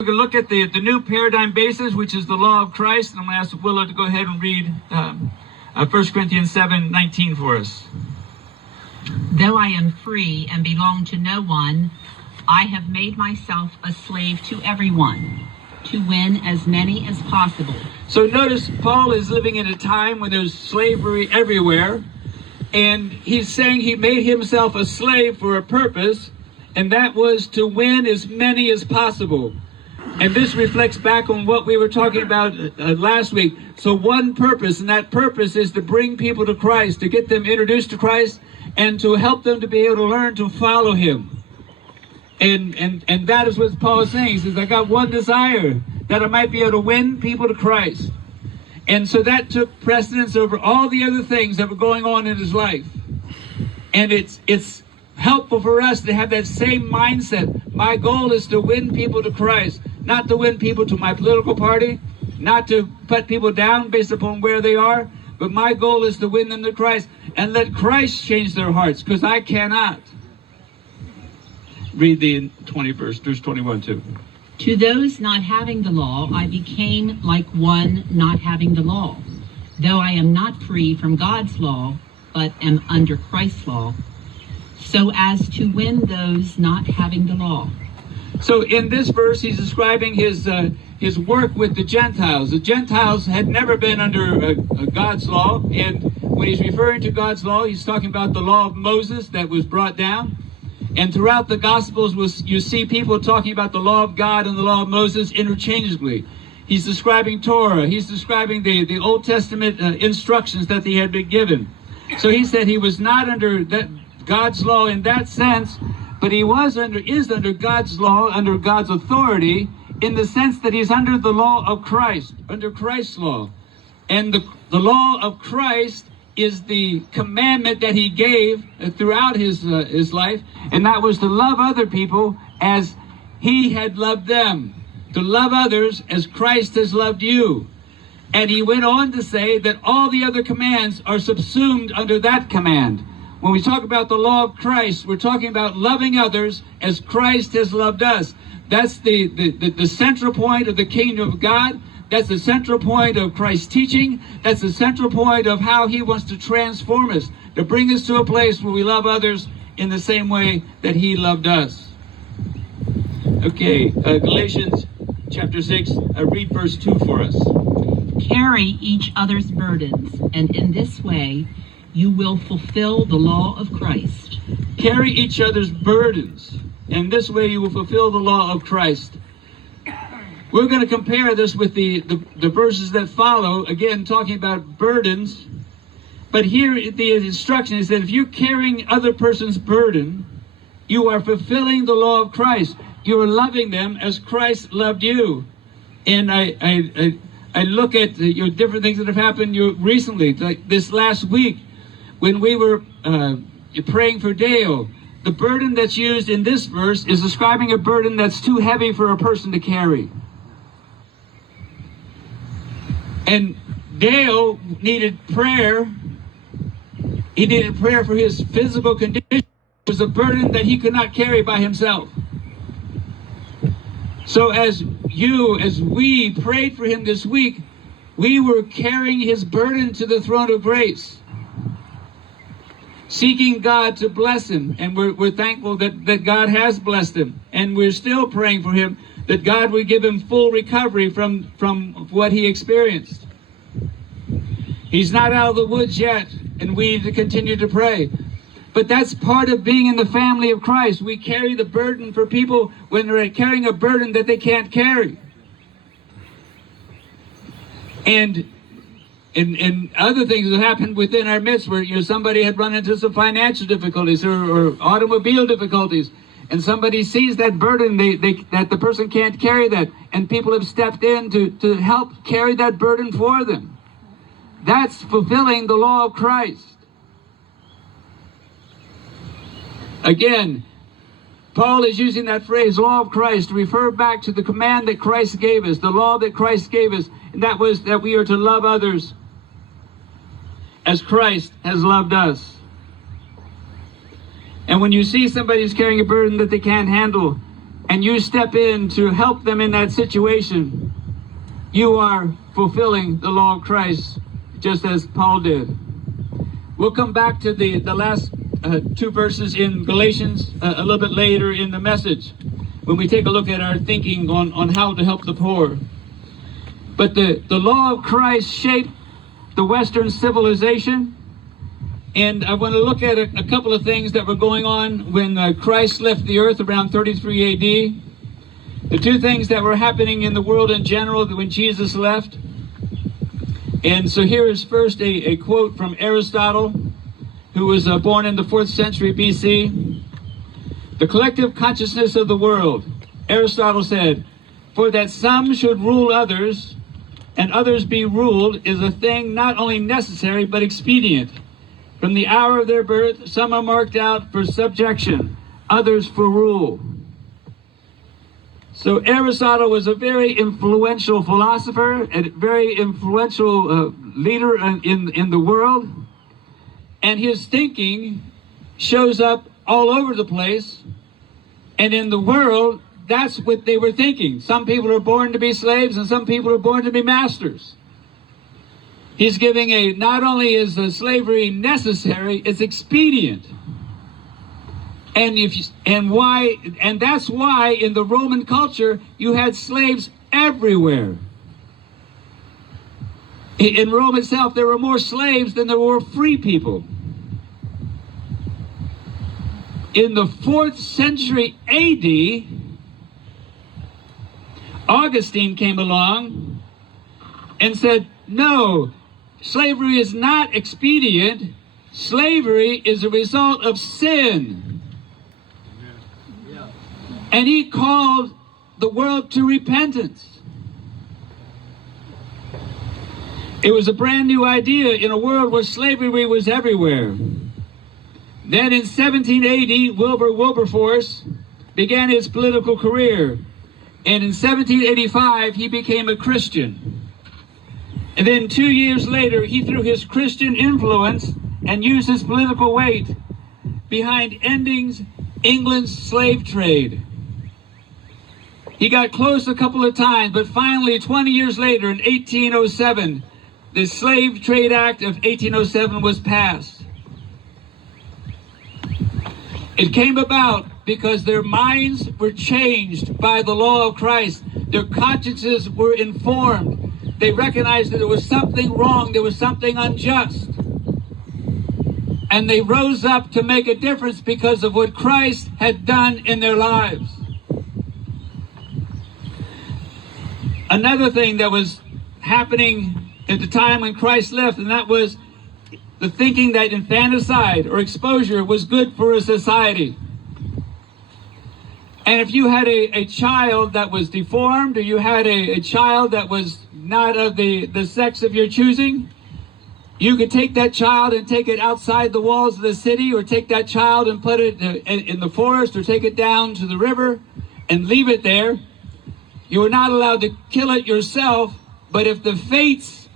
We're going to look at the new paradigm basis, which is the law of Christ. And I'm going to ask Willa to go ahead and read 1 Corinthians 7:19 for us. Though I am free and belong to no one, I have made myself a slave to everyone, to win as many as possible. So notice Paul is living in a time when there's slavery everywhere. And he's saying he made himself a slave for a purpose, and that was to win as many as possible. And this reflects back on what we were talking about last week. So one purpose, and that purpose is to bring people to Christ, to get them introduced to Christ, and to help them to be able to learn to follow him. And that is what Paul is saying. He says, I got one desire, that I might be able to win people to Christ. And so that took precedence over all the other things that were going on in his life. And it's helpful for us to have that same mindset. My goal is to win people to Christ, not to win people to my political party, not to put people down based upon where they are, but my goal is to win them to Christ and let Christ change their hearts, because I cannot. Read the 21st, verse 21 too. To those not having the law, I became like one not having the law, though I am not free from God's law, but am under Christ's law, so as to win those not having the law. So in this verse, he's describing his work with the Gentiles. The Gentiles had never been under God's law, and when he's referring to God's law, he's talking about the law of Moses that was brought down. And throughout the Gospels, you see people talking about the law of God and the law of Moses interchangeably. He's describing Torah. He's describing the Old Testament instructions that he had been given. So he said he was not under God's law in that sense, but he is under God's law, under God's authority, in the sense that he's under the law of Christ, under Christ's law. And the law of Christ is the commandment that he gave throughout his life, and that was to love other people as he had loved them, to love others as Christ has loved you. And he went on to say that all the other commands are subsumed under that command. When we talk about the law of Christ, we're talking about loving others as Christ has loved us. That's the central point of the kingdom of God. That's the central point of Christ's teaching. That's the central point of how he wants to transform us, to bring us to a place where we love others in the same way that he loved us. Okay, Galatians chapter 6, read verse 2 for us. Carry each other's burdens, and in this way you will fulfill the law of Christ. Carry each other's burdens, and this way you will fulfill the law of Christ. We're going to compare this with the verses that follow, again, talking about burdens. But here the instruction is that if you're carrying other person's burden, you are fulfilling the law of Christ. You are loving them as Christ loved you. And I look at different things that have happened recently, like this last week, when we were praying for Dale. The burden that's used in this verse is describing a burden that's too heavy for a person to carry. And Dale needed prayer. He needed prayer for his physical condition. It was a burden that he could not carry by himself. So as we prayed for him this week, we were carrying his burden to the throne of grace, seeking God to bless him. And we're thankful that God has blessed him. And we're still praying for him, that God would give him full recovery from what he experienced. He's not out of the woods yet, and we need to continue to pray. But that's part of being in the family of Christ. We carry the burden for people when they're carrying a burden that they can't carry. And other things that happened within our midst where somebody had run into some financial difficulties or automobile difficulties, and somebody sees that burden that the person can't carry that, and people have stepped in to help carry that burden for them. That's fulfilling the law of Christ. Again, Paul is using that phrase, law of Christ, to refer back to the command that Christ gave us, the law that Christ gave us, and that was that we are to love others as Christ has loved us. And when you see somebody who's carrying a burden that they can't handle, and you step in to help them in that situation, you are fulfilling the law of Christ, just as Paul did. We'll come back to the last two verses in Galatians a little bit later in the message, when we take a look at our thinking on how to help the poor. But the law of Christ shaped the Western civilization. And I want to look at a couple of things that were going on when Christ left the earth around 33 AD. The two things that were happening in the world in general when Jesus left. And so here is first a quote from Aristotle, who was born in the 4th century BC. The collective consciousness of the world, Aristotle said, for that some should rule others and others be ruled is a thing not only necessary but expedient. From the hour of their birth, some are marked out for subjection, others for rule. So Aristotle was a very influential philosopher, a very influential leader in the world. And his thinking shows up all over the place. And in the world, that's what they were thinking. Some people are born to be slaves and some people are born to be masters. He's giving not only is slavery necessary, it's expedient. And that's why in the Roman culture you had slaves everywhere. In Rome itself there were more slaves than there were free people. In the 4th century AD, Augustine came along and said, no, slavery is not expedient. Slavery is a result of sin. And he called the world to repentance. It was a brand new idea in a world where slavery was everywhere. Then in 1780, Wilberforce began his political career. And in 1785, he became a Christian. And then 2 years later, he threw his Christian influence and used his political weight behind ending England's slave trade. He got close a couple of times, but finally, 20 years later, in 1807, the Slave Trade Act of 1807 was passed. It came about because their minds were changed by the law of Christ. Their consciences were informed. They recognized that there was something wrong, there was something unjust. And they rose up to make a difference because of what Christ had done in their lives. Another thing that was happening at the time when Christ left, and that was the thinking that infanticide or exposure was good for a society. And if you had a child that was deformed, or you had a child that was not of the sex of your choosing, you could take that child and take it outside the walls of the city, or take that child and put it in the forest, or take it down to the river and leave it there. You were not allowed to kill it yourself, but if the fates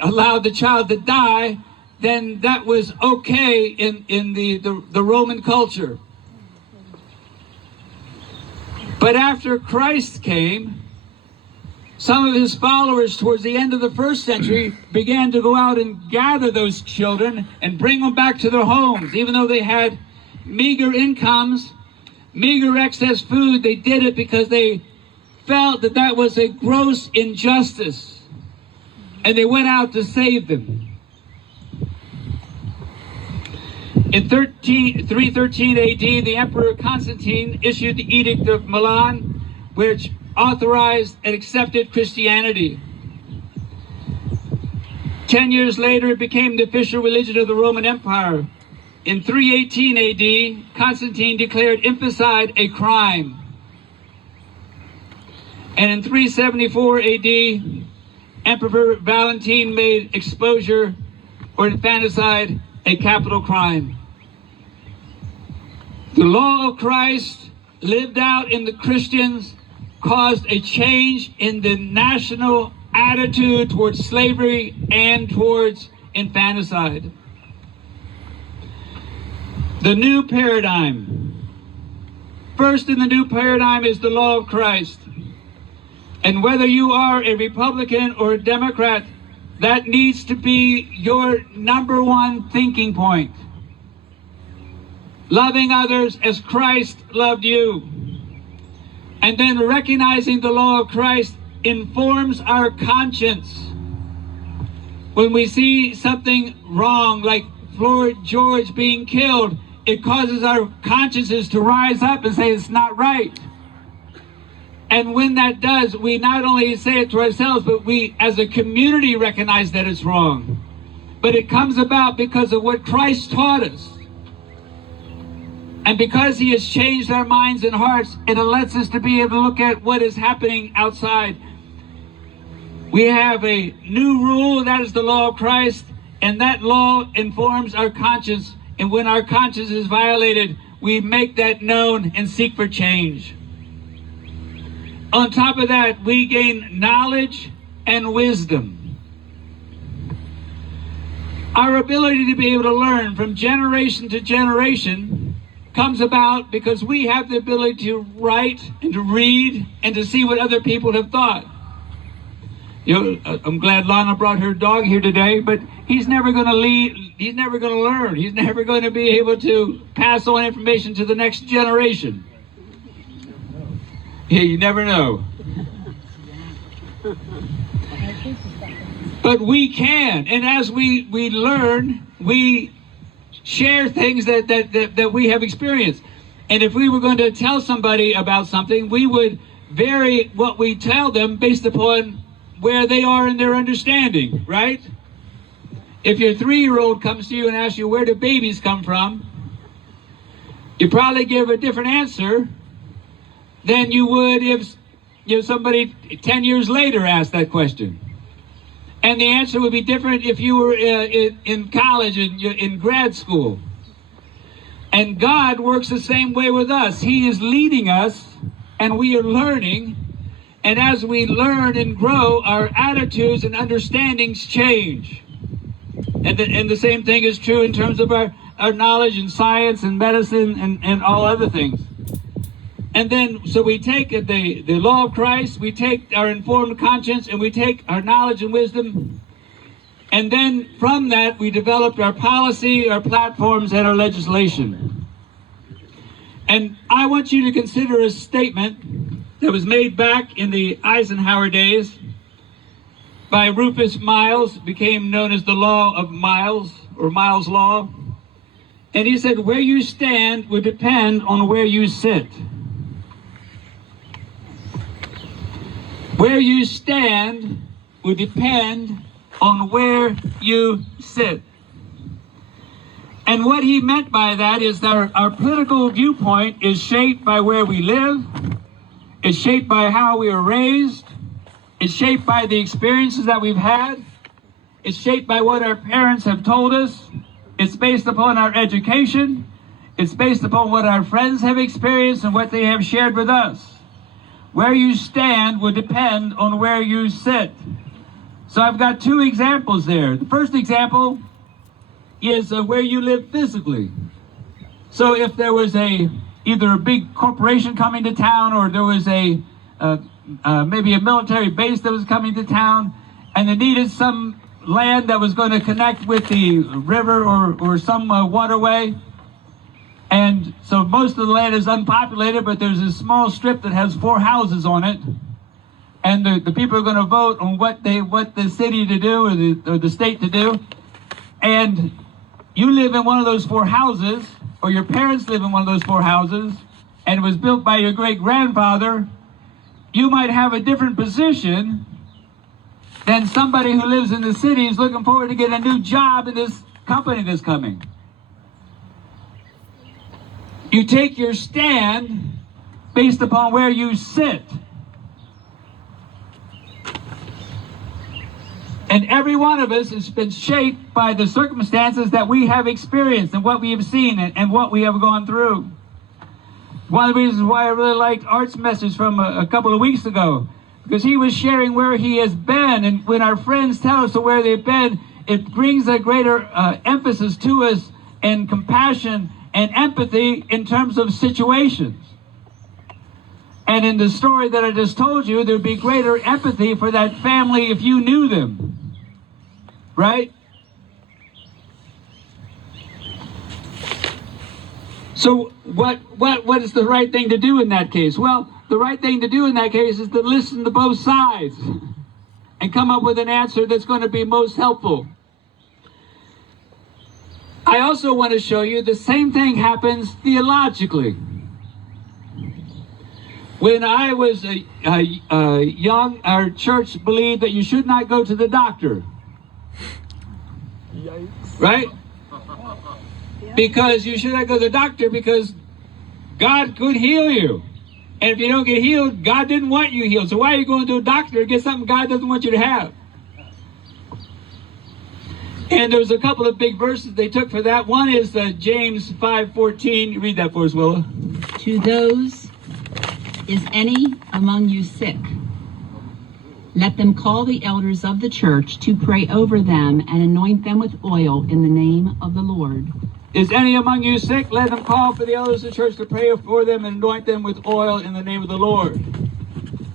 allowed the child to die, then that was okay in the Roman culture. But after Christ came, some of his followers towards the end of the 1st century began to go out and gather those children and bring them back to their homes. Even though they had meager incomes, meager excess food, they did it because they felt that that was a gross injustice, and they went out to save them. In 313 AD, the Emperor Constantine issued the Edict of Milan, which authorized and accepted Christianity. 10 years later, it became the official religion of the Roman Empire. In 318 AD, Constantine declared infanticide a crime. And in 374 AD, Emperor Valentine made exposure or infanticide a capital crime. The law of Christ, lived out in the Christians, caused a change in the national attitude towards slavery and towards infanticide. The new paradigm first in the new paradigm is the law of Christ. And whether you are a Republican or a Democrat, that needs to be your number one thinking point. Loving others as Christ loved you. And then recognizing the law of Christ informs our conscience. When we see something wrong, like Floyd George being killed, it causes our consciences to rise up and say it's not right. And when that does, we not only say it to ourselves, but we as a community recognize that it's wrong. But it comes about because of what Christ taught us. And because he has changed our minds and hearts, it lets us to be able to look at what is happening outside. We have a new rule, that is the law of Christ, and that law informs our conscience. And when our conscience is violated, we make that known and seek for change. On top of that, we gain knowledge and wisdom. Our ability to be able to learn from generation to generation comes about because we have the ability to write and to read and to see what other people have thought. You know, I'm glad Lana brought her dog here today, but he's never going to lead. He's never going to learn. He's never going to be able to pass on information to the next generation. Yeah, you never know. But we can, and as we learn, we share things that we have experienced. And if we were going to tell somebody about something, we would vary what we tell them based upon where they are in their understanding, right? If your 3-year-old comes to you and asks you, where do babies come from? You probably give a different answer than you would if somebody 10 years later asked that question. And the answer would be different if you were in college, in grad school. And God works the same way with us. He is leading us, and we are learning. And as we learn and grow, our attitudes and understandings change. And the same thing is true in terms of our knowledge in science and medicine and all other things. And then, so we take the law of Christ, we take our informed conscience, and we take our knowledge and wisdom. And then from that, we developed our policy, our platforms, and our legislation. And I want you to consider a statement that was made back in the Eisenhower days by Rufus Miles, became known as the law of Miles, or Miles' law. And he said, where you stand would depend on where you sit. Where you stand would depend on where you sit. And what he meant by that is that our political viewpoint is shaped by where we live, it's shaped by how we were raised, it's shaped by the experiences that we've had, it's shaped by what our parents have told us, it's based upon our education, it's based upon what our friends have experienced and what they have shared with us. Where you stand would depend on where you sit. So I've got 2 examples there. The first example is where you live physically. So if there was either a big corporation coming to town, or there was maybe a military base that was coming to town, and they needed some land that was going to connect with the river or some waterway. And so most of the land is unpopulated, but there's a small strip that has 4 houses on it. And the people are going to vote on what the city to do or the state to do. And you live in one of those 4 houses, or your parents live in one of those 4 houses, and it was built by your great-grandfather. You might have a different position than somebody who lives in the city who's looking forward to get a new job in this company that's coming. You take your stand based upon where you sit. And every one of us has been shaped by the circumstances that we have experienced and what we have seen and what we have gone through. One of the reasons why I really liked Art's message from a couple of weeks ago, because he was sharing where he has been, and when our friends tell us where they've been, it brings a greater emphasis to us and compassion and empathy in terms of situations. And in the story that I just told you, there'd be greater empathy for that family if you knew them. Right? So what is the right thing to do in that case? Well, the right thing to do in that case is to listen to both sides and come up with an answer that's going to be most helpful. I also want to show you the same thing happens theologically. When I was young, our church believed that you should not go to the doctor. Yikes. Right? Because you should not go to the doctor because God could heal you. And if you don't get healed, God didn't want you healed. So why are you going to a doctor to get something God doesn't want you to have? And there's a couple of big verses they took for that. One is James 5:14. Read that for us, Willa. To those, is any among you sick? Let them call the elders of the church to pray over them and anoint them with oil in the name of the Lord. Is any among you sick? Let them call for the elders of the church to pray for them and anoint them with oil in the name of the Lord.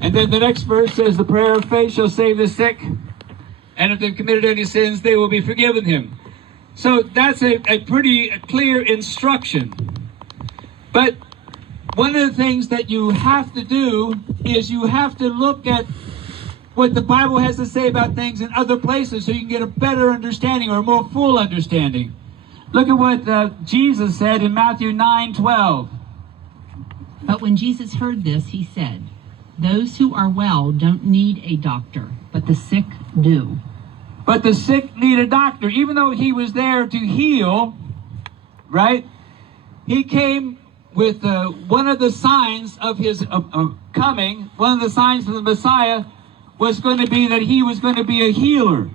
And then the next verse says, the prayer of faith shall save the sick, and if they've committed any sins, they will be forgiven him. So that's a pretty clear instruction. But one of the things that you have to do is you have to look at what the Bible has to say about things in other places so you can get a better understanding or a more full understanding. Look at what Jesus said in Matthew 9:12. But when Jesus heard this, he said, those who are well don't need a doctor, but the sick do. But the sick need a doctor. Even though he was there to heal, right? He came with one of the signs of his coming, one of the signs of the Messiah was going to be that he was going to be a healer.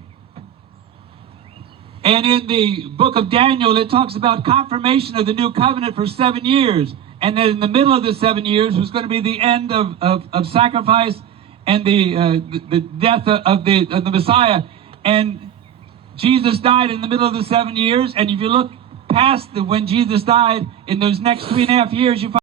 And in the book of Daniel, it talks about confirmation of the new covenant for 7 years. And then in the middle of the 7 years was going to be the end of sacrifice and the death of the Messiah. And Jesus died in the middle of the 7 years. And if you look past when Jesus died in those next 3.5 years, you find